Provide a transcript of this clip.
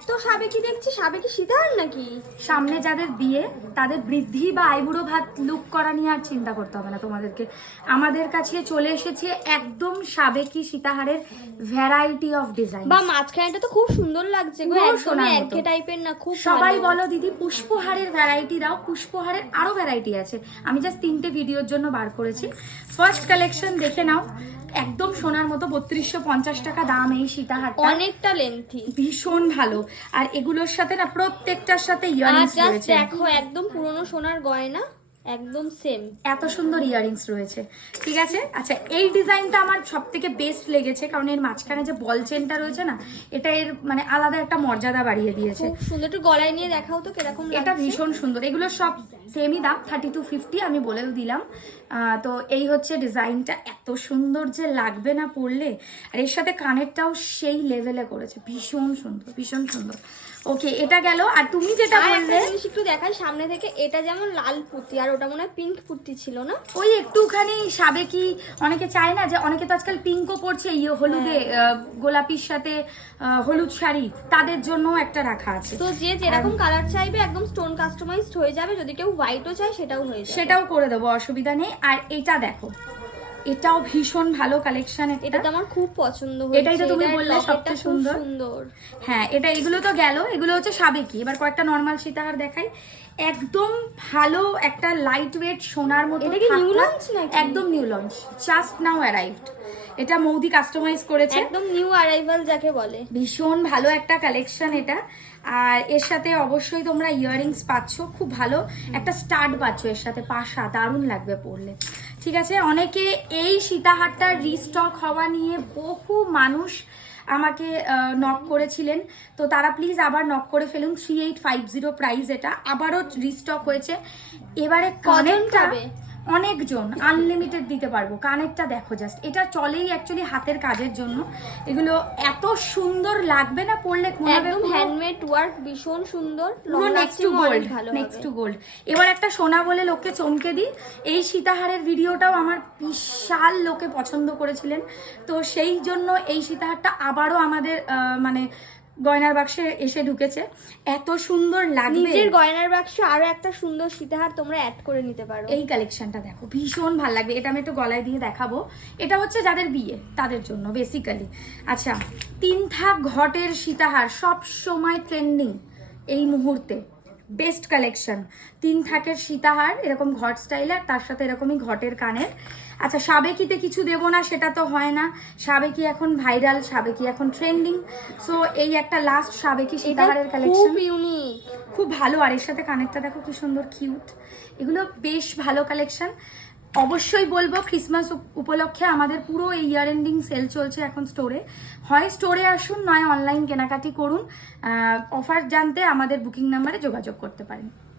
এত সাবেকি দেখছি, সাবেকি সীতাহার নাকি? সামনে যাদের বিয়ে তাদের বৃদ্ধি বা আইবুড়ো ভাত লুক করা নিয়ে আর চিন্তা করতে হবে না তোমাদেরকে। আমাদের কাছে চলে এসেছে একদম সাবেকি সীতাহারের ভ্যারাইটি অফ ডিজাইন। বা মাঝখানেটা তো খুব সুন্দর লাগছে গো, একদম একঘে টাইপের না, খুব সবাই বলো দিদি পুষ্পহারের ভ্যারাইটি দাও। পুষ্পহারের আরো ভ্যারাইটি আছে, আমি জাস্ট 3টে ভিডিওর জন্য বার করেছি। ফার্স্ট কালেকশন দেখে নাও, একদম সোনার মতো 3250 টাকা দাম এই সীতাহারটা। অনেকটা লেন্থি, ভীষণ ভালো। আর এগুলোর সাথে না প্রত্যেকটার সাথে ইয়াররিংস রয়েছে। দেখো একদম পুরনো সোনার গয়না, একদম সেম। এত সুন্দর ইয়াররিংস রয়েছে, ঠিক আছে। আচ্ছা, এই ডিজাইনটা আমার সব থেকে বেস্ট লেগেছে, কারণ এর মাঝখানে যে বল চেনটা রয়েছে না, এটা এর মানে আলাদা একটা মর্যাদা বাড়িয়ে দিয়েছে। খুব সুন্দর। একটু গলায় নিয়ে দেখাও তো কিরকম লাগছে। এটা ভীষণ সুন্দর। এগুলো সব সেমই দাম, 3250, আমি বলেও দিলাম। তো এই হচ্ছে ডিজাইনটা, এত সুন্দর যে লাগবে না পরলে। আর এর সাথে কানেরটাও সেই লেভেলে করেছে, ভীষণ সুন্দর, ভীষণ সুন্দর। ওকে, এটা গেল। আর তুমি যেটা বললে একটু দেখাই সামনে থেকে, এটা যেমন লাল পুঁতি আর ওটা মনে হয় পিঙ্ক পুঁতি ছিল না? ওই একটুখানি সাবেকি, অনেকে চায় না যে, অনেকে তো আজকাল পিঙ্কও পরছে, হলুদে গোলাপির সাথে হলুদ শাড়ি, তাদের জন্য একটা রাখা আছে। তো যে যেরকম কালার চাইবে একদম স্টোন কাস্টমাইজড হয়ে যাবে। যদি কেউ হোয়াইটও চায় সেটাও হয়ে যাবে, সেটাও করে দেবো, অসুবিধা নেই। আর এটা দেখো, এটাও ভীষণ ভালো কালেকশন। এটা তো আমার খুব পছন্দ হয়েছে। এটাই তো তুমি বললে সবচেয়ে সুন্দর। হ্যাঁ, এগুলো তো গেল, এগুলো হচ্ছে সাবেকি। এবার কয়েকটা নর্মাল সীতাহার দেখাই। একদম ভালো একটা লাইট ওয়েট সোনার মতো, একদম new launch, just now arrived. এটা মৌদি কাস্টমাইজ করেছে, একদম নিউ অ্যারাইভাল যাকে বলে। ভীষণ ভালো একটা কালেকশন এটা। আর এর সাথে অবশ্যই তোমরা ইয়াররিংস পাচ্ছ, খুব ভালো একটা স্টাড পাচ্ছ এর সাথে, পাশা দারুণ লাগবে পরলে, ঠিক আছে। অনেকে এই সীতাহারটার রিস্টক হওয়া নিয়ে বহু মানুষ আমাকে নক করেছিলেন, তো তারা প্লিজ আবার নক করে ফেলুন। 3850 প্রাইস, এটা আবারও রিস্টক হয়েছে। এবারে কানেরটা অনেকজন আনলিমিটেড দিতে পারবো। কানেরটা দেখো জাস্ট, এটা চলেই অ্যাকচুয়ালি হাতের কাজের জন্য। এগুলো এত সুন্দর লাগবে না পরলে, একদম হ্যান্ডমেড ওয়ার্ক, ভীষণ সুন্দর, next two gold, next two gold. এবার একটা সোনা বলে লোককে চমকে দিই, এই সীতাহারের ভিডিওটাও আমার বিশাল লোকে পছন্দ করেছিলেন, তো সেই জন্য এই সীতাহারটা আবারও আমাদের মানে গয়নার বাক্সে এসে ঢুকেছে। এত সুন্দর লাগবে, নিজের গয়নার বাক্সে আরো একটা সুন্দর সীতাহার তোমরা অ্যাড করে নিতে পারো। এই কালেকশনটা দেখো, ভীষণ ভালো লাগবে। এটা আমি একটু গলায় দিয়ে দেখাবো। এটা হচ্ছে যাদের বিয়ে তাদের জন্য বেসিক্যালি। আচ্ছা, 3 থাক ঘটের সীতাহার সব সময় ট্রেন্ডিং এই মুহূর্তে, বেস্ট কালেকশন। 3 থাকের সীতাহার, এরকম ঘট স্টাইলে, আর তার সাথে এরকমই ঘটের কানের। আচ্ছা, সাবেকিতে কিছু দেবো না সেটা তো হয় না, সাবেকি এখন ভাইরাল, সাবেকি এখন ট্রেন্ডিং। সো এই একটা লাস্ট সাবেকি সীতাহারের কালেকশন, খুব ইউনিক, খুব ভালো। আর এর সাথে কানেরটা দেখো কি সুন্দর, কিউট। এগুলো বেশ ভালো কালেকশন। অবশ্যই বলবো ক্রিসমাস উপলক্ষে আমাদের পুরো এই ইয়ার এন্ডিং সেল চলছে এখন স্টোরে। হয় স্টোরে আসুন, নয় অনলাইন কেনাকাটি করুন। অফার জানতে আমাদের বুকিং নাম্বারে যোগাযোগ করতে পারেন।